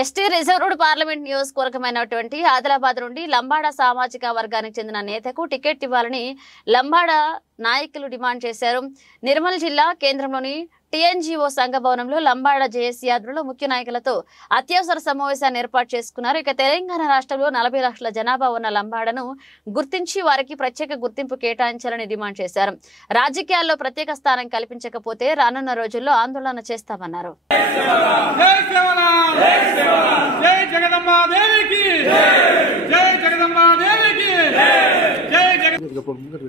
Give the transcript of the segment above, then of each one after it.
ST reserved parliament నియోజకవర్గమైనటువంటి Adilabad నుండి లంబాడ సామాజిక వర్గానికి చెందిన నేతకు టికెట్ ఇవ్వాలని లంబాడ నాయకులు డిమాండ్ చేశారు. నిర్మల్ జిల్లా కేంద్రంలోని టీఎన్జీఓ సంఘ భవనంలో లంబాడ జేఏసీ ఆధ్వర్యంలో ముఖ్య నాయకులతో అత్యవసర సమావేశాన్ని ఏర్పాటు చేసుకున్నారు. ఇక తెలంగాణ రాష్ట్రంలో 40 లక్షల జనాభా ఉన్న లంబాడను గుర్తించి వారికి ప్రత్యేక గుర్తింపు కేటాయించాలని డిమాండ్ చేశారు. రాజకీయాల్లో ప్రత్యేక స్థానం కల్పించకపోతే రానున్న రోజుల్లో ఆందోళన చేస్తామన్నారు.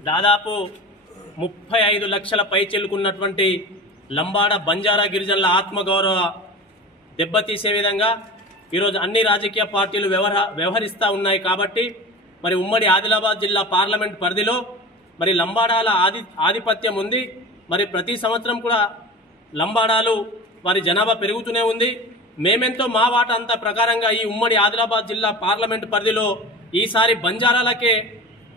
దాదాపు 35 లక్షల పై చెల్లుకున్నటువంటి లంబాడ బంజారా గిరిజనుల ఆత్మగౌరవ దెబ్బతీసే విధంగా ఈరోజు అన్ని రాజకీయ పార్టీలు వ్యవహరిస్తూ ఉన్నాయి. కాబట్టి మరి ఉమ్మడి ఆదిలాబాద్ జిల్లా పార్లమెంట్ పరిధిలో మరి లంబాడాల ఆధిపత్యం ఉంది. మరి ప్రతి సంవత్సరం కూడా లంబాడాలు వారి జనాభా పెరుగుతూనే ఉంది. మేమెంతో మా వాటా అంత ప్రకారంగా ఈ ఉమ్మడి ఆదిలాబాద్ జిల్లా పార్లమెంట్ పరిధిలో ఈసారి బంజారాలకే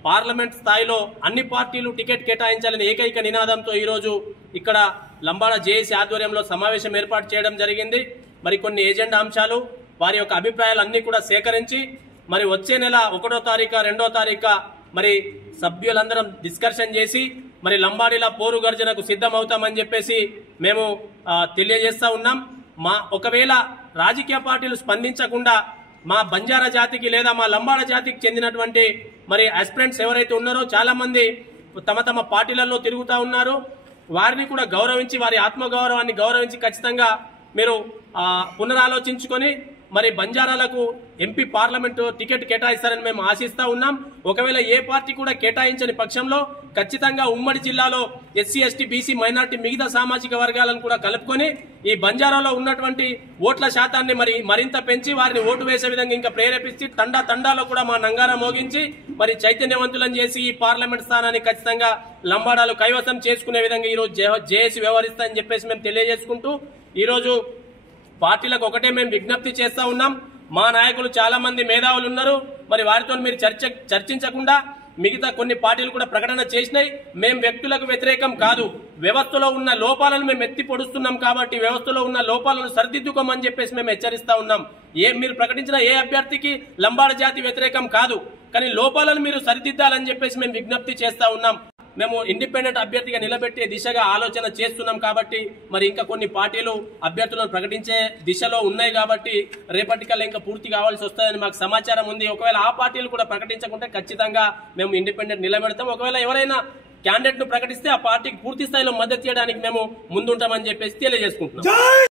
పార్లమెంట్ స్థాయిలో అన్ని పార్టీలు టికెట్ కేటాయించాలని ఏకైక నినాదంతో ఈరోజు ఇక్కడ లంబాడ జేఏసీ ఆధ్వర్యంలో సమావేశం ఏర్పాటు చేయడం జరిగింది. మరి కొన్ని ఏజెండా అంశాలు వారి యొక్క అభిప్రాయాలు అన్ని కూడా సేకరించి మరి వచ్చే నెల 1వ తారీఖు 2వ తారీఖు మరి సభ్యులందరం డిస్కషన్ చేసి మరి లంబాడీల పోరు గర్జనకు సిద్ధమవుతామని చెప్పేసి మేము తెలియజేస్తా ఉన్నాం. ఒకవేళ రాజకీయ పార్టీలు స్పందించకుండా మా బంజారా జాతికి లేదా మా లంబాడ జాతికి చెందినటువంటి మరి ఆస్పిరెంట్స్ ఎవరైతే ఉన్నారో చాలా మంది తమ పార్టీలలో తిరుగుతూ ఉన్నారు. వారిని కూడా గౌరవించి వారి ఆత్మగౌరవాన్ని గౌరవించి ఖచ్చితంగా మీరు పునరాలోచించుకొని మరి బంజారాలకు ఎంపీ పార్లమెంటు టికెట్ కేటాయిస్తారని మేము ఆశిస్తా ఉన్నాం. ఒకవేళ ఏ పార్టీ కూడా కేటాయించని పక్షంలో ఖచ్చితంగా ఉమ్మడి జిల్లాలో ఎస్సీ ఎస్టీ బీసీ మైనార్టీ మిగతా సామాజిక వర్గాలను కూడా కలుపుకొని ఈ బంజారాలో ఉన్నటువంటి ఓట్ల శాతాన్ని మరింత పెంచి వారిని ఓటు వేసే విధంగా ఇంకా ప్రేరేపించి తండాలో కూడా మా నంగారా మోగించి మరి చైతన్యవంతులను చేసి ఈ పార్లమెంట్ స్థానాన్ని ఖచ్చితంగా లంబాడాలు కైవసం చేసుకునే విధంగా ఈరోజు జేఏసీ వ్యవహరిస్తాయని చెప్పేసి మేము తెలియజేసుకుంటూ ఈరోజు పార్టీలకు ఒకటే మేము విజ్ఞప్తి చేస్తా ఉన్నాం. మా నాయకులు చాలా మంది మేధావులు ఉన్నారు. మరి వారితో మీరు చర్చించకుండా మిగతా కొన్ని పార్టీలు కూడా ప్రకటన చేసినాయి. మేము వ్యక్తులకు వ్యతిరేకం కాదు, వ్యవస్థలో ఉన్న లోపాలను మేము ఎత్తి పొడుస్తున్నాం. కాబట్టి వ్యవస్థలో ఉన్న లోపాలను సరిదిద్దుకోమని చెప్పేసి మేము హెచ్చరిస్తా ఉన్నాం. మీరు ప్రకటించిన ఏ అభ్యర్థికి లంబాడ జాతి వ్యతిరేకం కాదు, కానీ లోపాలను మీరు సరిదిద్దాలని చెప్పేసి మేము విజ్ఞప్తి చేస్తా ఉన్నాం. మేము ఇండిపెండెంట్ అభ్యర్థిగా నిలబెట్టే దిశగా ఆలోచన చేస్తున్నాం. కాబట్టి మరి ఇంకా కొన్ని పార్టీలు అభ్యర్థులను ప్రకటించే దిశలో ఉన్నాయి. కాబట్టి రేపటికల్లా ఇంకా పూర్తి కావాల్సి వస్తుందని మాకు సమాచారం ఉంది. ఒకవేళ ఆ పార్టీలు కూడా ప్రకటించకుంటే ఖచ్చితంగా మేము ఇండిపెండెంట్ నిలబెడతాం. ఒకవేళ ఎవరైనా క్యాండిడేట్ ను ప్రకటిస్తే ఆ పార్టీకి పూర్తి స్థాయిలో మద్దతు చేయడానికి మేము ముందుంటామని చెప్పేసి తెలియజేసుకుంటున్నాం.